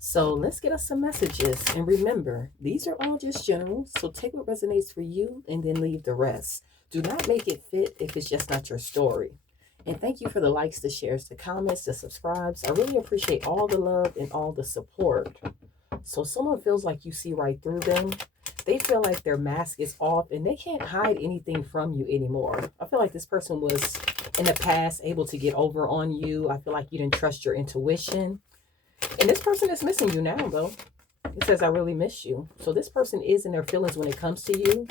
So let's get us some messages. And remember, these are all just general. So take what resonates for you and then leave the rest. Do not make it fit if it's just not your story. And thank you for the likes, the shares, the comments, the subscribes. I really appreciate all the love and all the support. So someone feels like you see right through them. They feel like their mask is off and they can't hide anything from you anymore. I feel like this person was in the past able to get over on you. I feel like you didn't trust your intuition. And this person is missing you now, though. It says, I really miss you. So this person is in their feelings when it comes to you.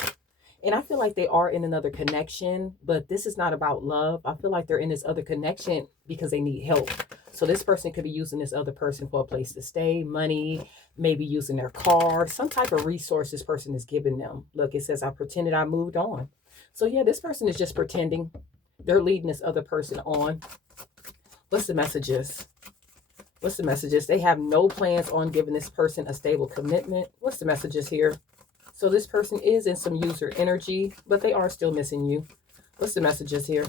And I feel like they are in another connection, but this is not about love. I feel like they're in this other connection because they need help. So this person could be using this other person for a place to stay, money, maybe using their car, some type of resource this person is giving them. Look, it says, I pretended I moved on. So yeah, this person is just pretending. They're leading this other person on. What's the messages? What's the messages? They have no plans on giving this person a stable commitment. What's the messages here? So this person is in some user energy, but they are still missing you. What's the messages here?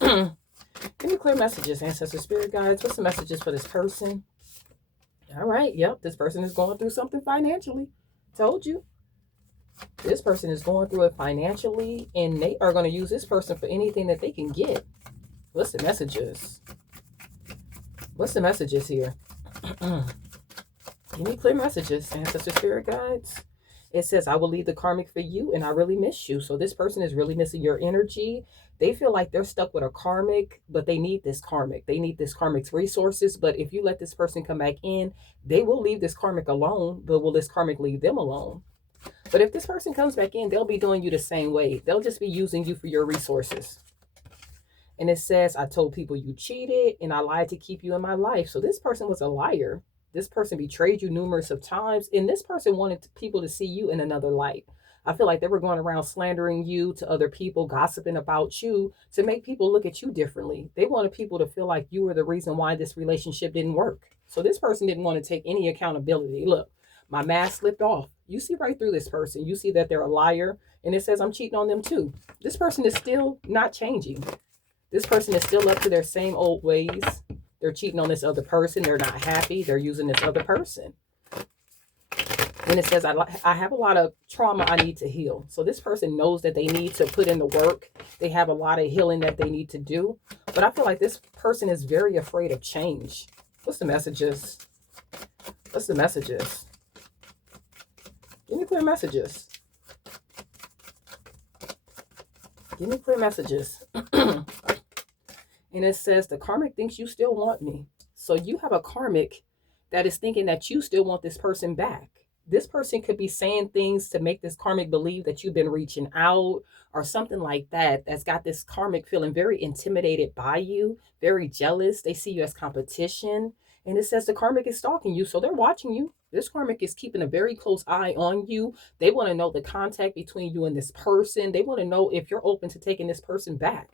Give me clear messages, ancestor spirit guides. What's the messages for this person? All right. Yep. This person is going through something financially. Told you. This person is going through it financially, and they are going to use this person for anything that they can get. What's the messages? What's the messages here? Give me clear messages, ancestor spirit guides. It says, I will leave the karmic for you and I really miss you. So this person is really missing your energy. They feel like they're stuck with a karmic, but they need this karmic. They need this karmic's resources. But if you let this person come back in, they will leave this karmic alone, but will this karmic leave them alone? But if this person comes back in, they'll be doing you the same way. They'll just be using you for your resources. And it says, I told people you cheated and I lied to keep you in my life. So this person was a liar. This person betrayed you numerous of times, and this person wanted people to see you in another light. I feel like they were going around slandering you to other people, gossiping about you to make people look at you differently. They wanted people to feel like you were the reason why this relationship didn't work. So this person didn't want to take any accountability. Look, my mask slipped off. You see right through this person. You see that they're a liar, and it says I'm cheating on them too. This person is still not changing. This person is still up to their same old ways. They're cheating on this other person. They're not happy. They're using this other person. And it says, I have a lot of trauma I need to heal. So this person knows that they need to put in the work. They have a lot of healing that they need to do. But I feel like this person is very afraid of change. What's the messages? What's the messages? Give me clear messages. Give me clear messages. And it says, the karmic thinks you still want me. So you have a karmic that is thinking that you still want this person back. This person could be saying things to make this karmic believe that you've been reaching out or something like that. That's got this karmic feeling very intimidated by you, very jealous. They see you as competition. And it says the karmic is stalking you. So they're watching you. This karmic is keeping a very close eye on you. They want to know the contact between you and this person. They want to know if you're open to taking this person back.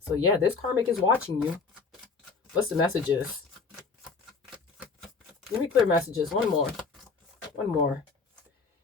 So yeah, this karmic is watching you. What's the messages? Give me clear messages. One more. One more.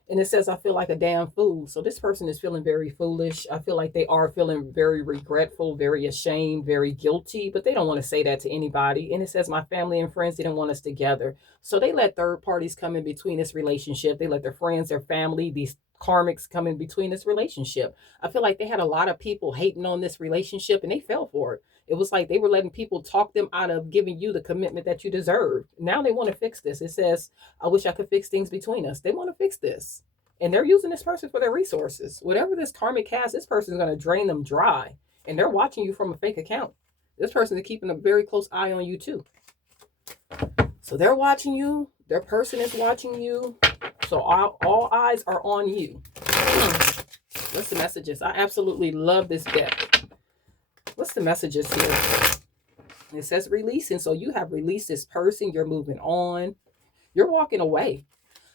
And it says, I feel like a damn fool. So this person is feeling very foolish. I feel like they are feeling very regretful, very ashamed, very guilty, but they don't want to say that to anybody. And it says, my family and friends didn't want us together. So they let third parties come in between this relationship. They let their friends, their family, these karmics come in between this relationship. I feel like they had a lot of people hating on this relationship and they fell for it. It was like they were letting people talk them out of giving you the commitment that you deserved. Now they want to fix this. It says, I wish I could fix things between us. They want to fix this. And they're using this person for their resources. Whatever this karmic has, this person is going to drain them dry. And they're watching you from a fake account. This person is keeping a very close eye on you too. So they're watching you. Their person is watching you. So all eyes are on you. What's the messages? I absolutely love this deck. What's the messages here? It says releasing. So you have released this person. You're moving on. You're walking away.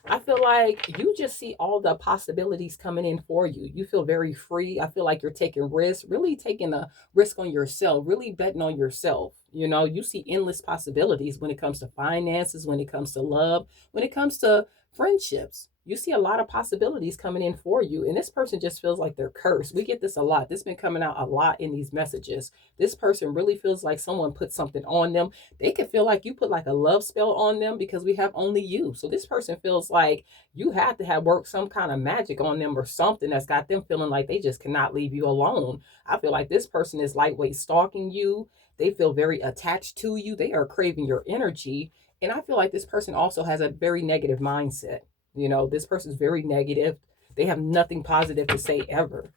I feel like you just see all the possibilities coming in for you. You feel very free. I feel like you're taking risks, really taking a risk on yourself, really betting on yourself. You know, you see endless possibilities when it comes to finances, when it comes to love, when it comes to friendships. You see a lot of possibilities coming in for you. And this person just feels like they're cursed. We get this a lot. This has been coming out a lot in these messages. This person really feels like someone put something on them. They could feel like you put like a love spell on them because we have only you. So this person feels like you have to have worked some kind of magic on them or something that's got them feeling like they just cannot leave you alone. I feel like this person is lightweight stalking you. They feel very attached to you. They are craving your energy. And I feel like this person also has a very negative mindset. This person is very negative. They have nothing positive to say ever.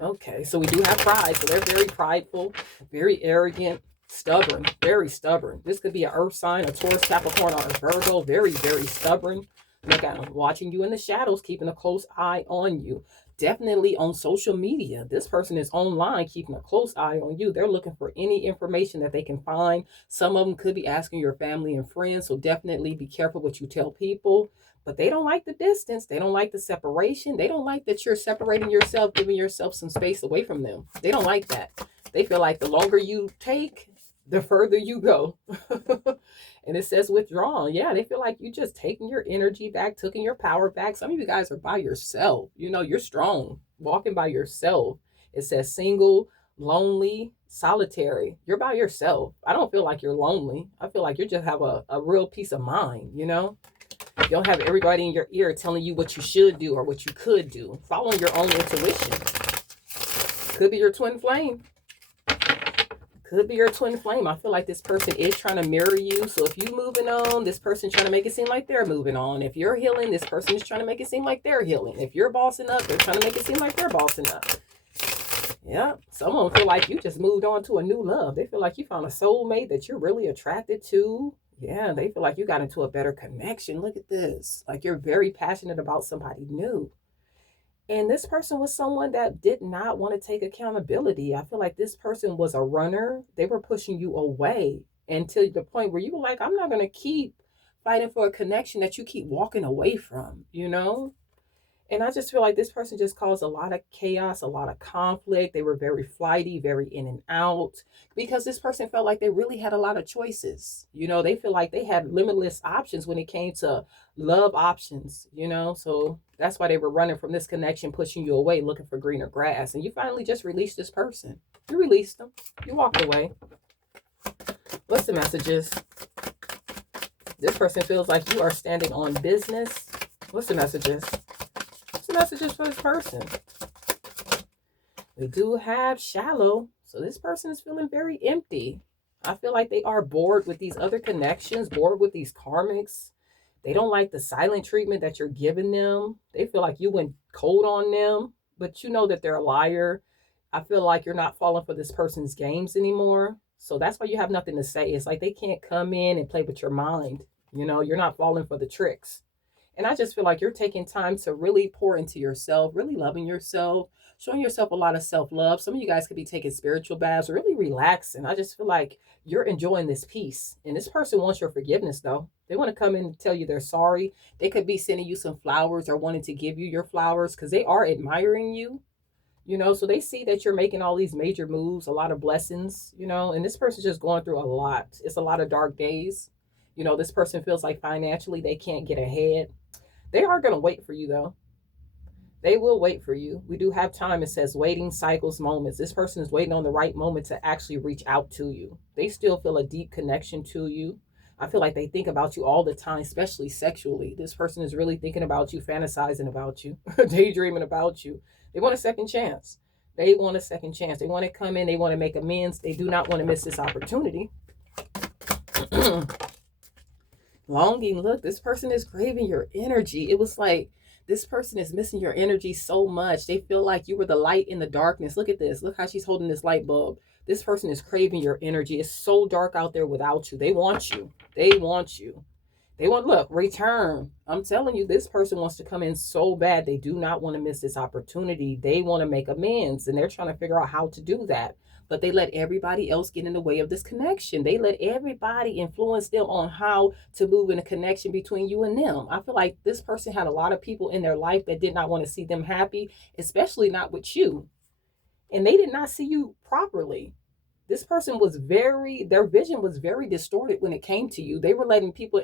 Okay, so we do have pride. So they're very prideful, very arrogant, stubborn, very stubborn. This could be an earth sign, a Taurus, Capricorn, or a Virgo. Very, very stubborn. Look at them, watching you in the shadows, keeping a close eye on you. Definitely on social media. This person is online, keeping a close eye on you. They're looking for any information that they can find. Some of them could be asking your family and friends. So definitely be careful what you tell people. But they don't like the distance. They don't like the separation. They don't like that you're separating yourself, giving yourself some space away from them. They don't like that. They feel like the longer you take, the further you go. And it says withdrawn. Yeah, they feel like you just taking your energy back, taking your power back. Some of you guys are by yourself. You're strong, walking by yourself. It says single, lonely, solitary. You're by yourself. I don't feel like you're lonely. I feel like you just have a real peace of mind. You don't have everybody in your ear telling you what you should do or what you could do. Following your own intuition. Could be your twin flame. Could be your twin flame. I feel like this person is trying to mirror you. So if you're moving on, this person's trying to make it seem like they're moving on. If you're healing, this person is trying to make it seem like they're healing. If you're bossing up, they're trying to make it seem like they're bossing up. Yeah. Some of them feel like you just moved on to a new love. They feel like you found a soulmate that you're really attracted to. Yeah, they feel like you got into a better connection. Look at this. Like you're very passionate about somebody new. And this person was someone that did not want to take accountability. I feel like this person was a runner. They were pushing you away until the point where you were like, I'm not going to keep fighting for a connection that you keep walking away from. And I just feel like this person just caused a lot of chaos, a lot of conflict. They were very flighty, very in and out, because this person felt like they really had a lot of choices. They feel like they had limitless options when it came to love options. So that's why they were running from this connection, pushing you away, looking for greener grass. And you finally just released this person. You released them. You walked away. What's the messages? This person feels like you are standing on business. What's the messages? Messages for this person. We do have shallow. So this person is feeling very empty. I feel like they are bored with these other connections, bored with these karmics. They don't like the silent treatment that you're giving them. They feel like you went cold on them, but you know that they're a liar. I feel like you're not falling for this person's games anymore. So that's why you have nothing to say. It's like they can't come in and play with your mind. You're not falling for the tricks. And I just feel like you're taking time to really pour into yourself, really loving yourself, showing yourself a lot of self-love. Some of you guys could be taking spiritual baths, really relaxing. I just feel like you're enjoying this peace. And this person wants your forgiveness, though. They want to come in and tell you they're sorry. They could be sending you some flowers or wanting to give you your flowers because they are admiring you. So they see that you're making all these major moves, a lot of blessings, and this person's just going through a lot. It's a lot of dark days. This person feels like financially they can't get ahead. They are going to wait for you, though. They will wait for you. We do have time. It says waiting cycles, moments. This person is waiting on the right moment to actually reach out to you. They still feel a deep connection to you. I feel like they think about you all the time, especially sexually. This person is really thinking about you, fantasizing about you, daydreaming about you. They want a second chance. They want a second chance. They want to come in. They want to make amends. They do not want to miss this opportunity. Longing. Look, this person is craving your energy. It was like this person is missing your energy so much. They feel like you were the light in the darkness. Look at this. Look how she's holding this light bulb. This person is craving your energy. It's so dark out there without you. They want you. They want you. They want, look, return. I'm telling you, this person wants to come in so bad. They do not want to miss this opportunity. They want to make amends, and they're trying to figure out how to do that. But they let everybody else get in the way of this connection. They let everybody influence them on how to move in a connection between you and them. I feel like this person had a lot of people in their life that did not want to see them happy, especially not with you. And they did not see you properly. This person was their vision was very distorted when it came to you. They were letting people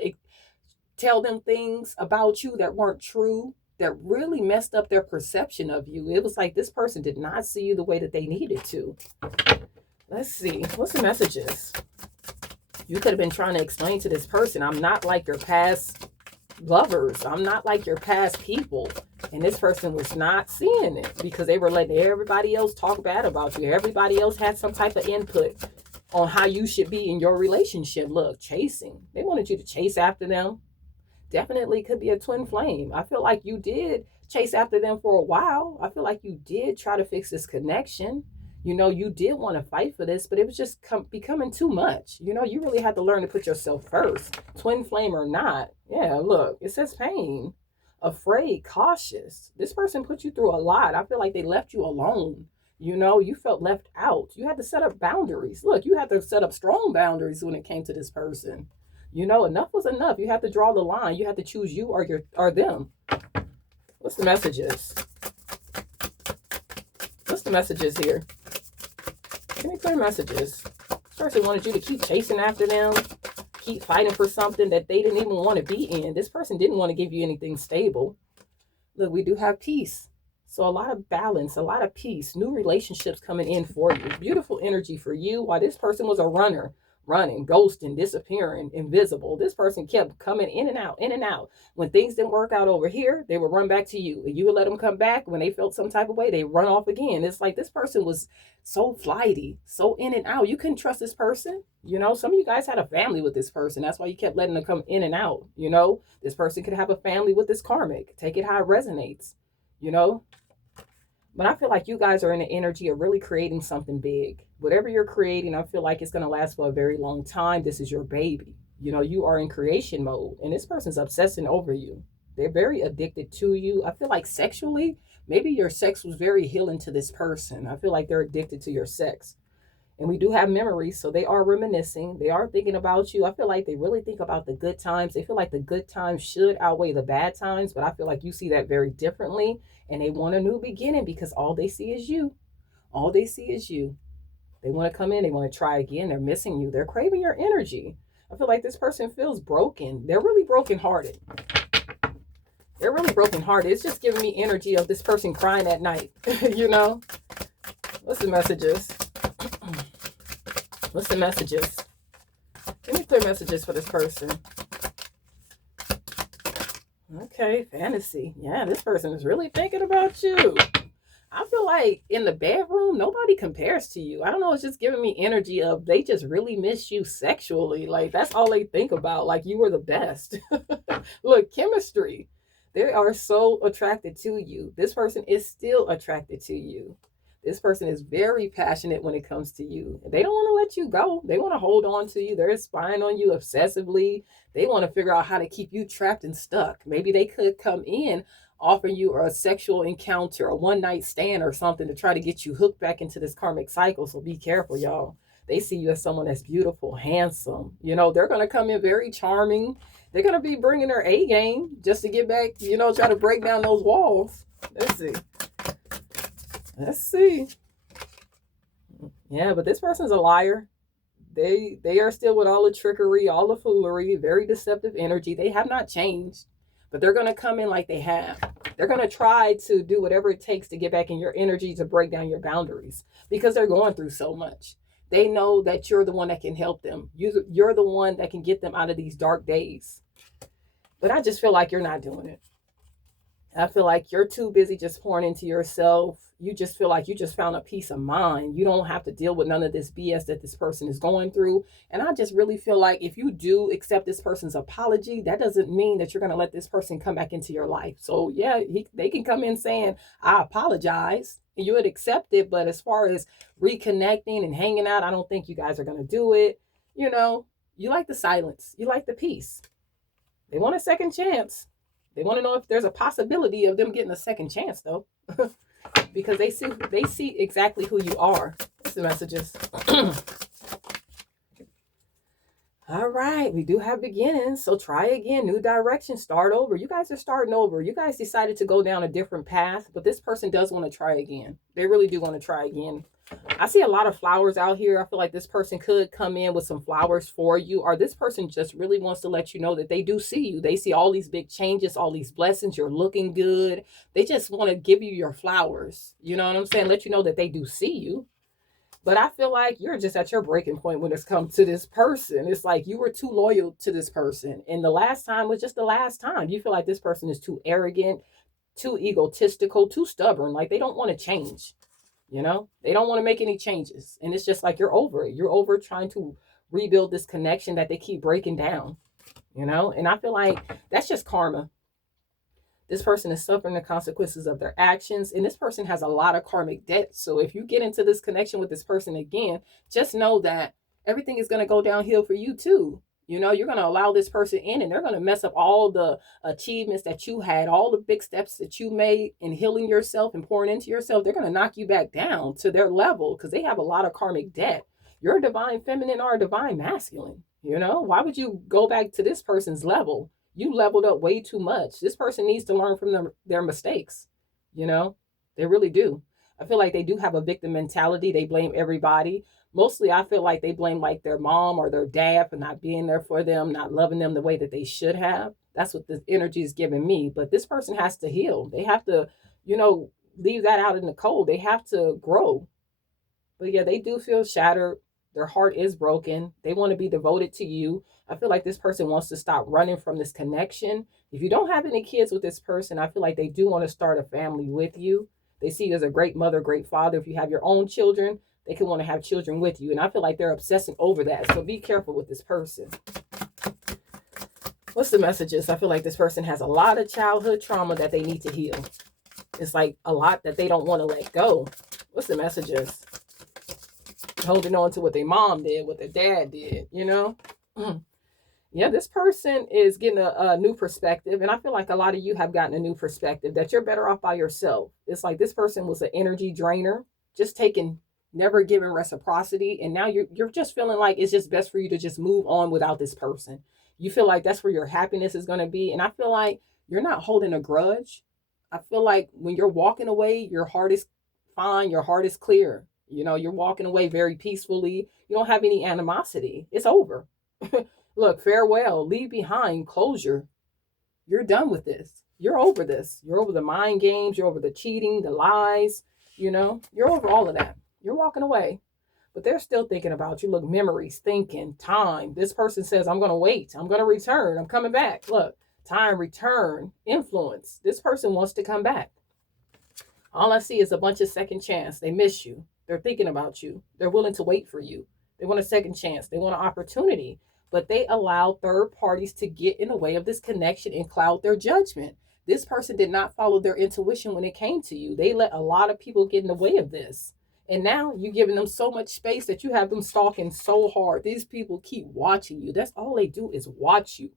tell them things about you that weren't true, that really messed up their perception of you. It was like this person did not see you the way that they needed to. Let's see. What's the messages? You could have been trying to explain to this person, I'm not like your past lovers. I'm not like your past people. And this person was not seeing it because they were letting everybody else talk bad about you. Everybody else had some type of input on how you should be in your relationship. Look, chasing. They wanted you to chase after them. Definitely could be a twin flame. I feel like you did chase after them for a while. I feel like you did try to fix this connection. You know, you did want to fight for this, but it was just becoming too much. You know, you really had to learn to put yourself first, twin flame or not. Yeah, look, it says pain, afraid, cautious. This person put you through a lot. I feel like they left you alone. You know, you felt left out. You had to set up boundaries. Look, you had to set up strong boundaries when it came to this person. You know, enough was enough. You had to draw the line. You had to choose you or them. What's the messages? What's the messages here? Give me clear messages. This person wanted you to keep chasing after them, keep fighting for something that they didn't even want to be in. This person didn't want to give you anything stable. Look, we do have peace. So a lot of balance, a lot of peace, new relationships coming in for you. Beautiful energy for you, while this person was a runner. Running, ghosting, disappearing, invisible. This person kept coming in and out, in and out. When things didn't work out over here, they would run back to you. And you would let them come back. When they felt some type of way, they run off again. It's like this person was so flighty, so in and out. You couldn't trust this person. You know, some of you guys had a family with this person. That's why you kept letting them come in and out. You know, this person could have a family with this karmic. Take it how it resonates, you know. But I feel like you guys are in the energy of really creating something big. Whatever you're creating, I feel like it's going to last for a very long time. This is your baby. You know, you are in creation mode, and this person's obsessing over you. They're very addicted to you. I feel like sexually, maybe your sex was very healing to this person. I feel like they're addicted to your sex. And we do have memories, so they are reminiscing. They are thinking about you. I feel like they really think about the good times. They feel like the good times should outweigh the bad times, but I feel like you see that very differently. And they want a new beginning because all they see is you. All they see is you. They want to come in. They want to try again. They're missing you. They're craving your energy. I feel like this person feels broken. They're really brokenhearted. They're really brokenhearted. It's just giving me energy of this person crying at night. You know? What's the messages? What's the messages? Give me clear messages for this person. Okay, fantasy. Yeah, this person is really thinking about you. I feel like in the bedroom, nobody compares to you. I don't know, it's just giving me energy of they just really miss you sexually. Like, that's all they think about. Like, you were the best. Look, chemistry. They are so attracted to you. This person is still attracted to you. This person is very passionate when it comes to you. They don't want to let you go. They want to hold on to you. They're spying on you obsessively. They want to figure out how to keep you trapped and stuck. Maybe they could come in, offer you a sexual encounter, a one-night stand or something to try to get you hooked back into this karmic cycle. So be careful, y'all. They see you as someone that's beautiful, handsome. You know, they're going to come in very charming. They're going to be bringing their A game just to get back, you know, try to break down those walls. Let's see. Let's see. Yeah, but this person's a liar. They are still with all the trickery, all the foolery, very deceptive energy. They have not changed, but they're going to come in like they have. They're going to try to do whatever it takes to get back in your energy to break down your boundaries because they're going through so much. They know that you're the one that can help them. You're the one that can get them out of these dark days. But I just feel like you're not doing it. I feel like you're too busy just pouring into yourself. You just feel like you just found a peace of mind. You don't have to deal with none of this BS that this person is going through. And I just really feel like if you do accept this person's apology, that doesn't mean that you're going to let this person come back into your life. So yeah, they can come in saying, I apologize. And you would accept it. But as far as reconnecting and hanging out, I don't think you guys are going to do it. You know, you like the silence. You like the peace. They want a second chance. They want to know if there's a possibility of them getting a second chance, though, because they see exactly who you are. What's the messages? All right, we do have beginnings, so try again, new direction, start over. You guys are starting over. You guys decided to go down a different path, but this person does want to try again. They really do want to try again. I see a lot of flowers out here. I feel like this person could come in with some flowers for you, or this person just really wants to let you know that they do see you. They see all these big changes, all these blessings. You're looking good. They just want to give you your flowers. You know what I'm saying? Let you know that they do see you. But I feel like you're just at your breaking point when it's come to this person. It's like you were too loyal to this person. And the last time was just the last time. You feel like this person is too arrogant, too egotistical, too stubborn. Like they don't want to change. You know, they don't want to make any changes. And it's just like you're over it. You're over trying to rebuild this connection that they keep breaking down, you know? And I feel like that's just karma. This person is suffering the consequences of their actions, and this person has a lot of karmic debt. So if you get into this connection with this person again, just know that everything is going to go downhill for you too. You know, you're going to allow this person in, and they're going to mess up all the achievements that you had, all the big steps that you made in healing yourself and pouring into yourself. They're going to knock you back down to their level because they have a lot of karmic debt. You're a divine feminine or a divine masculine. You know, why would you go back to this person's level? You leveled up way too much. This person needs to learn from their mistakes. You know, they really do. I feel like they do have a victim mentality. They blame everybody. Mostly, I feel like they blame like their mom or their dad for not being there for them, not loving them the way that they should have. That's what this energy is giving me. But this person has to heal. They have to, you know, leave that out in the cold. They have to grow. But yeah, they do feel shattered. Their heart is broken. They want to be devoted to you. I feel like this person wants to stop running from this connection. If you don't have any kids with this person, I feel like they do want to start a family with you. They see you as a great mother, great father. If you have your own children, they can want to have children with you. And I feel like they're obsessing over that. So be careful with this person. What's the messages? I feel like this person has a lot of childhood trauma that they need to heal. It's like a lot that they don't want to let go. What's the messages? Holding on to what their mom did, what their dad did, you know? Yeah, this person is getting a new perspective. And I feel like a lot of you have gotten a new perspective that you're better off by yourself. It's like this person was an energy drainer, just taking, never giving reciprocity. And now you're just feeling like it's just best for you to just move on without this person. You feel like that's where your happiness is going to be. And I feel like you're not holding a grudge. I feel like when you're walking away, your heart is fine. Your heart is clear. You know, you're walking away very peacefully. You don't have any animosity. It's over. Look, farewell, leave behind closure. You're done with this. You're over this. You're over the mind games. You're over the cheating, the lies. You know, you're over all of that. You're walking away. But they're still thinking about you. Look, memories, thinking, time. This person says, I'm going to wait. I'm going to return. I'm coming back. Look, time, return, influence. This person wants to come back. All I see is a bunch of second chance. They miss you. They're thinking about you. They're willing to wait for you. They want a second chance. They want an opportunity. But they allow third parties to get in the way of this connection and cloud their judgment. This person did not follow their intuition when it came to you. They let a lot of people get in the way of this. And now you're giving them so much space that you have them stalking so hard. These people keep watching you. That's all they do is watch you.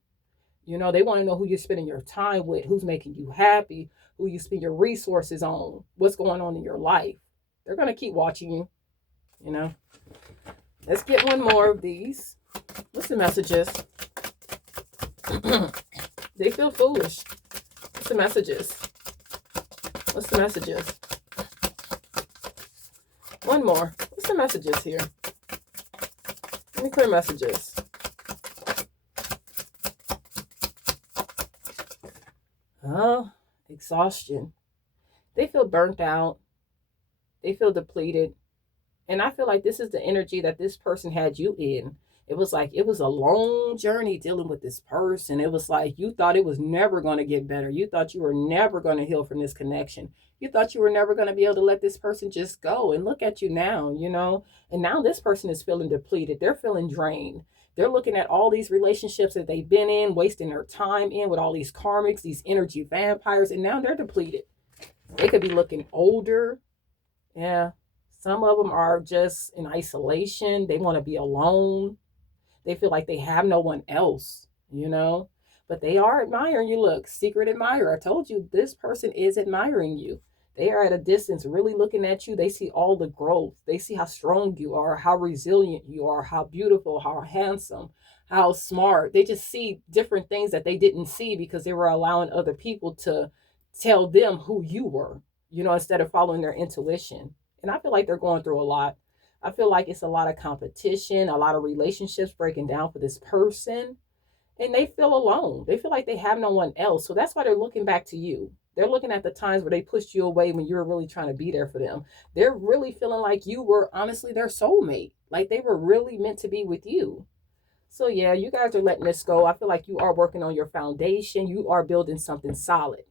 You know, they want to know who you're spending your time with, who's making you happy, who you spend your resources on, what's going on in your life. They're going to keep watching you, you know. Let's get one more of these. What's the messages? They feel foolish. What's the messages? What's the messages? One more. What's the messages here? Let me clear messages. Oh, exhaustion. They feel burnt out. They feel depleted. And I feel like this is the energy that this person had you in. It was like it was a long journey dealing with this person. It was like you thought it was never going to get better. You thought you were never going to heal from this connection. You thought you were never going to be able to let this person just go. And look at you now, you know. And now this person is feeling depleted. They're feeling drained. They're looking at all these relationships that they've been in, wasting their time in with all these karmics, these energy vampires, and now they're depleted. They could be looking older. Yeah. Some of them are just in isolation. They want to be alone. They feel like they have no one else, you know, but they are admiring you. Look, secret admirer. I told you this person is admiring you. They are at a distance really looking at you. They see all the growth. They see how strong you are, how resilient you are, how beautiful, how handsome, how smart. They just see different things that they didn't see because they were allowing other people to tell them who you were, you know, instead of following their intuition. And I feel like they're going through a lot. I feel like it's a lot of competition, a lot of relationships breaking down for this person, and they feel alone. They feel like they have no one else. So that's why they're looking back to you. They're looking at the times where they pushed you away when you were really trying to be there for them. They're really feeling like you were honestly their soulmate. Like they were really meant to be with you. So yeah, you guys are letting this go. I feel like you are working on your foundation. You are building something solid.